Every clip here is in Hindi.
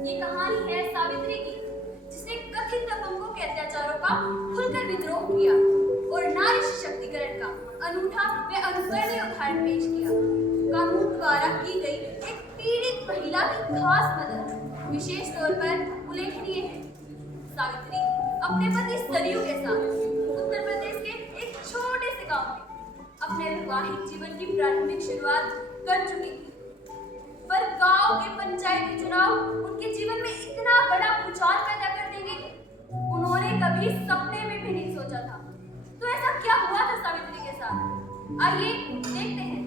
ये कहानी है सावित्री की, जिसने कथित दबंगों के अत्याचारों का खुलकर विद्रोह किया और नारी सशक्तिकरण का अनूठा व अनुकरणीय उदाहरण पेश किया। कानून द्वारा की गई एक पीड़ित महिला की खास मदद विशेष तौर पर उल्लेखनीय है। सावित्री अपने पति सरयू के साथ उत्तर प्रदेश के एक छोटे से गांव में अपने वैवाहिक जीवन की प्रारंभिक शुरुआत कर चुकी थी, पर गांव के पंचायती चुनाव उनके जीवन में इतना बड़ा भूचाल पैदा कर देंगे, उन्होंने कभी सपने में भी नहीं सोचा था। तो ऐसा क्या हुआ था सावित्री के साथ? आइए देखते हैं।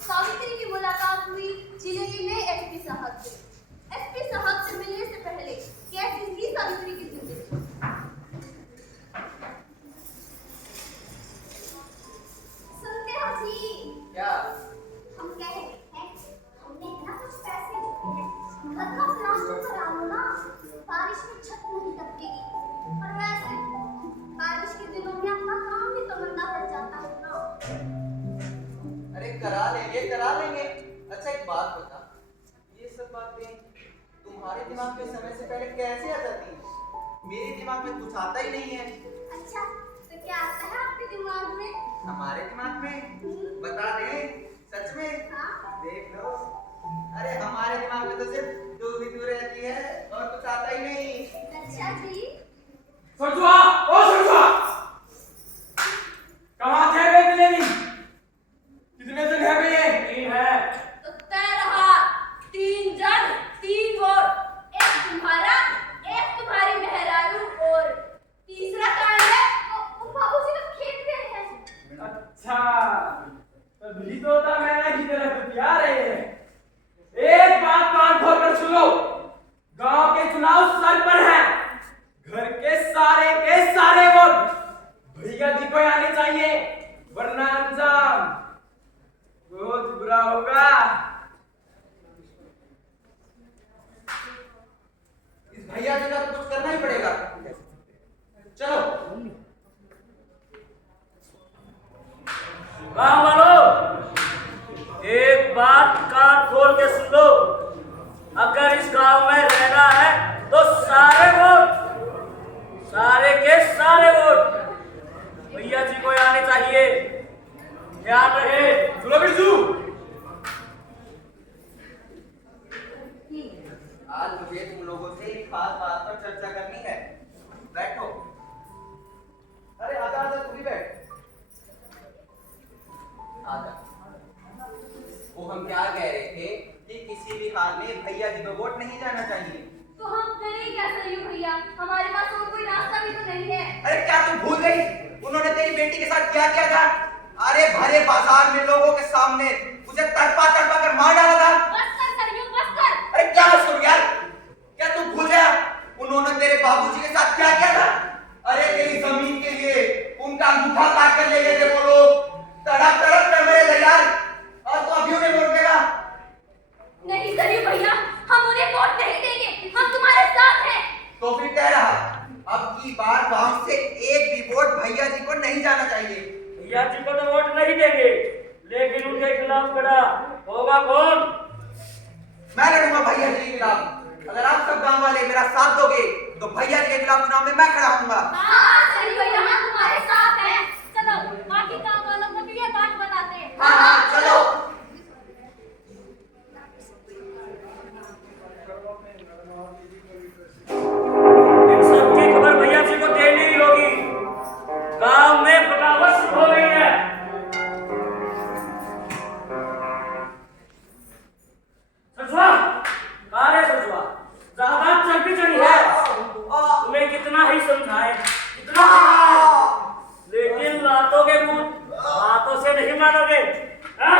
सावित्री की मुलाकात हुई जिले के नए एसपी साहब से। एसपी साहब से मिलने से पहले कैसी थी सावित्री की जिंदगी? सुनते हो जी? क्या? हम कह रहे हैं हमने इतना कुछ पैसे जोड़े हैं, घर का प्लास्टर करा लो ना, बारिश में छत नहीं टपकेगी। और वैसे बारिश के दिनों में अपना काम भी तो करना पड़ जाता है ना। अरे करा लेंगे। अच्छा एक बात बता, ये सब बातें तुम्हारे दिमाग में समय से पहले कैसे आ जाती हैं? मेरे दिमाग में कुछ आता ही नहीं है। अच्छा तो क्या आता है आपके दिमाग में? हमारे दिमाग में? बता दे, सच में? हाँ? देख लो, अरे हमारे दिमाग में तो सिर्फ तू ही तू रहती है और कुछ आता ही नहीं। अच्छा जी। सरजुआ, ओ सरजुआ, कहाँ थे बे दिलेरी? कितने दिन है बे ये? 3 है। तो तय रहा 3 जन 3 वोट, एक तुम्हारा, एक तुम्हारी मेहरारू और तीसरा कौन है? वो बाबूजी तो खेत गए हैं। अच्छा, तभी तो था मैंने की तरफ बतिया रहे हैं। एक बात कान खोल कर सुन लो, गांव के चुनाव सर पर है। घर के सारे वोट भैया जी को आने चाहिए, वरना अंजाम बहुत बुरा होगा। इस भैया जी का तो कुछ करना ही पड़ेगा। चलो। गाँव वालों, एक बात कान खोल के सुन लो, अगर इस गांव में रहना है तो सारे वोट भैया जी को आने चाहिए। ध्यान रहे। सुनो बिरजू, आज मुझे तुम लोगों से एक खास बात पर चर्चा करनी है। बैठो। अरे आजा तू भी बैठ। आजा। वो हम क्या कह रहे थे कि किसी भी हाल में भैया जी को वोट नहीं जाना चाहिए। तो हम करें क्या सरयू भैया? हमारे पास और कोई रास्ता भी तो नहीं है। अरे क्या तुम भूल गई उन्होंने तेरी बेटी के साथ क्या किया था? अरे भरे बाजार में लोगों के सामने उसे तड़पा कर मार डाला था। बस कर सरयू, बस कर। अरे क्या सुन यार, क्या तू भूल गया उन्होंने तेरे बाबूजी के साथ क्या किया था? अरे तेरी जमीन के लिए उनका अंगूठा काट कर ले गए थे वो लोग, तड़प कर मरे थे यार। और तो अभी उन्हें वोट देगा? नहीं सरयू भैया, हम उन्हें वोट नहीं देंगे, हम तुम्हारे साथ हैं। तो फिर तय रहा, अब की बार गांव से एक भी वोट भैया जी को नहीं जाना चाहिए। भैया जी को तो वोट नहीं देंगे, लेकिन उनके खिलाफ खड़ा होगा कौन? मैं लड़ूंगा भैया जी के खिलाफ। अगर आप सब गांव वाले मेरा साथ दोगे तो भैया जी के के खिलाफ चुनाव में मैं खड़ा हूँगा। हाँ, सही हो, यहाँ तुम्हारे साथ है। चलो, बाकी काम वालों को भी ये बात बताते हैं। हाँ, चलो। इन सब की खबर भैया जी को देनी ही होगी। गांव में बगावत शुरू हो गई है। सचुआ, कहाँ है सचुआ? ज्यादा चढ़ती चढ़ी है। तुम्हें कितना ही समझाए, कितना लेकिन बातों के मुंह बातों से नहीं मानोगे। हाँ?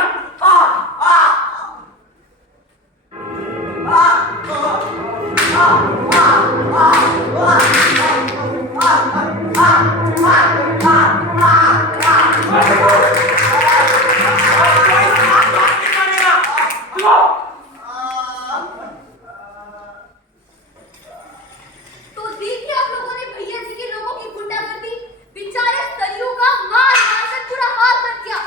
तो देखिए आप लोगों ने भैया जी के लोगों की गुंडागर्दी, बेचारे सरियों का मार मार कर पूरा हाल कर दिया।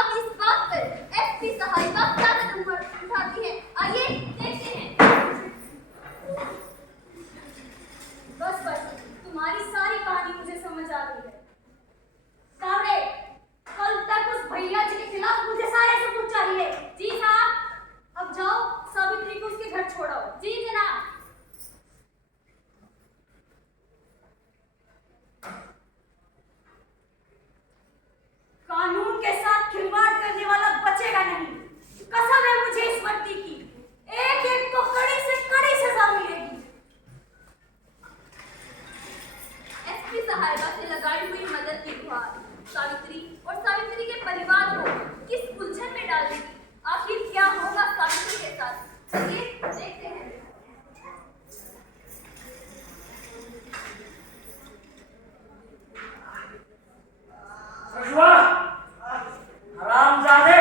अब इस बात पर एसपी सहायिका क्या कदम उठाती है, आइए देखते हैं। बस तुम्हारी सारी कहानी मुझे समझ आ गई है। सारे कल तक उस भैया जी के खिलाफ मुझे सारे सबूत चाहिए। जी साहब, अब जाओ सावित्री को उसके घर छोड़ाओ। जी जनाब। कानून के साथ खिलवाड़ करने वाला बचेगा नहीं। कसम है मुझे इस वर्दी की, एक एक को कड़ी से कड़ी सजा मिलेगी। एसपी सहायता से लगाई हुई मदद की गुहार सावित्री और सावित्री के परिवार को किस उलझन में डाल देगी। आखिर क्या होगा सावित्री के साथ, चलिए देखते हैं। सचुआ, हरामजादे,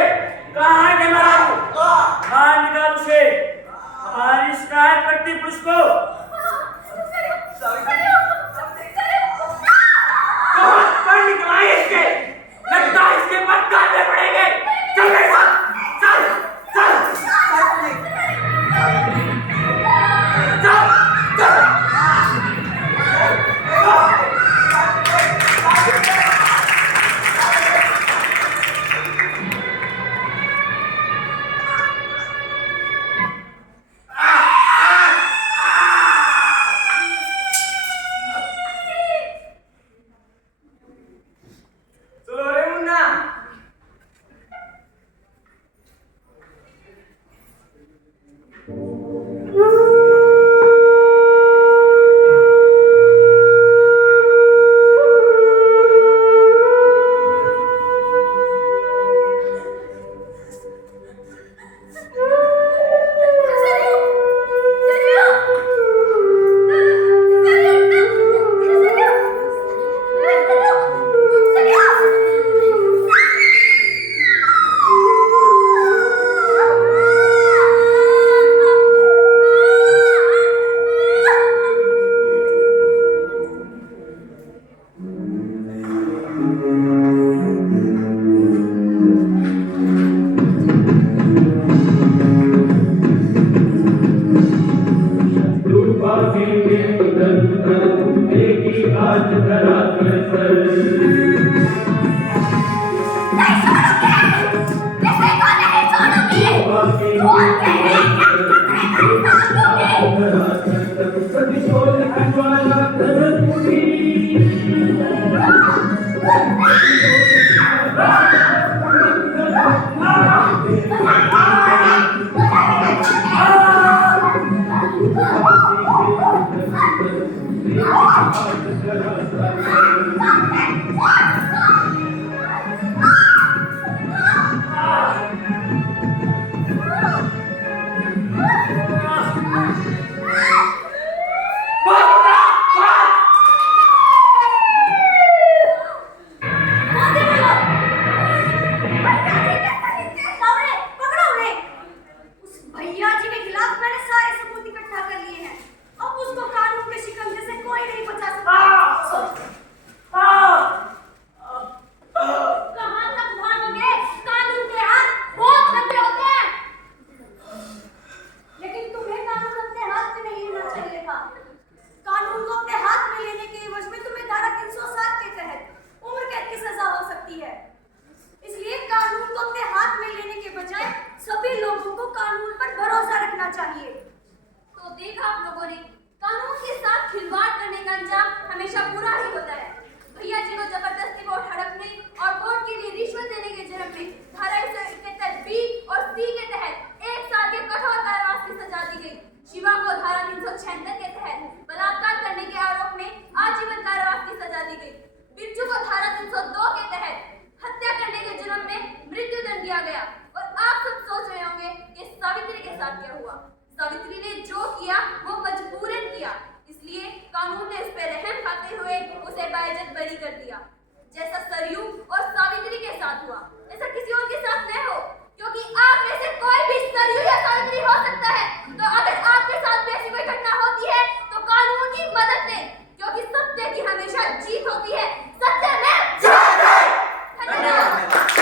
कहाँ है कैमरा? बाहर निकाल उसे। हमारी शिकायत करती पुलिस को। बहुत बड़ निकला इसके, लगता है इसके पर काटने पड़ेंगे। चल मेरे साथ, चल चल चल चल। चलो रे मुन्ना। कानून ने उस पर रहम खाते हुए उसे बाइज्जत बरी कर दिया। जैसा सरयू और सावित्री के साथ हुआ, ऐसा किसी और के साथ न हो, क्योंकि आप में से कोई भी सरयू या सावित्री हो सकता है। तो अगर आपके साथ भी ऐसी कोई घटना होती है तो कानून की मदद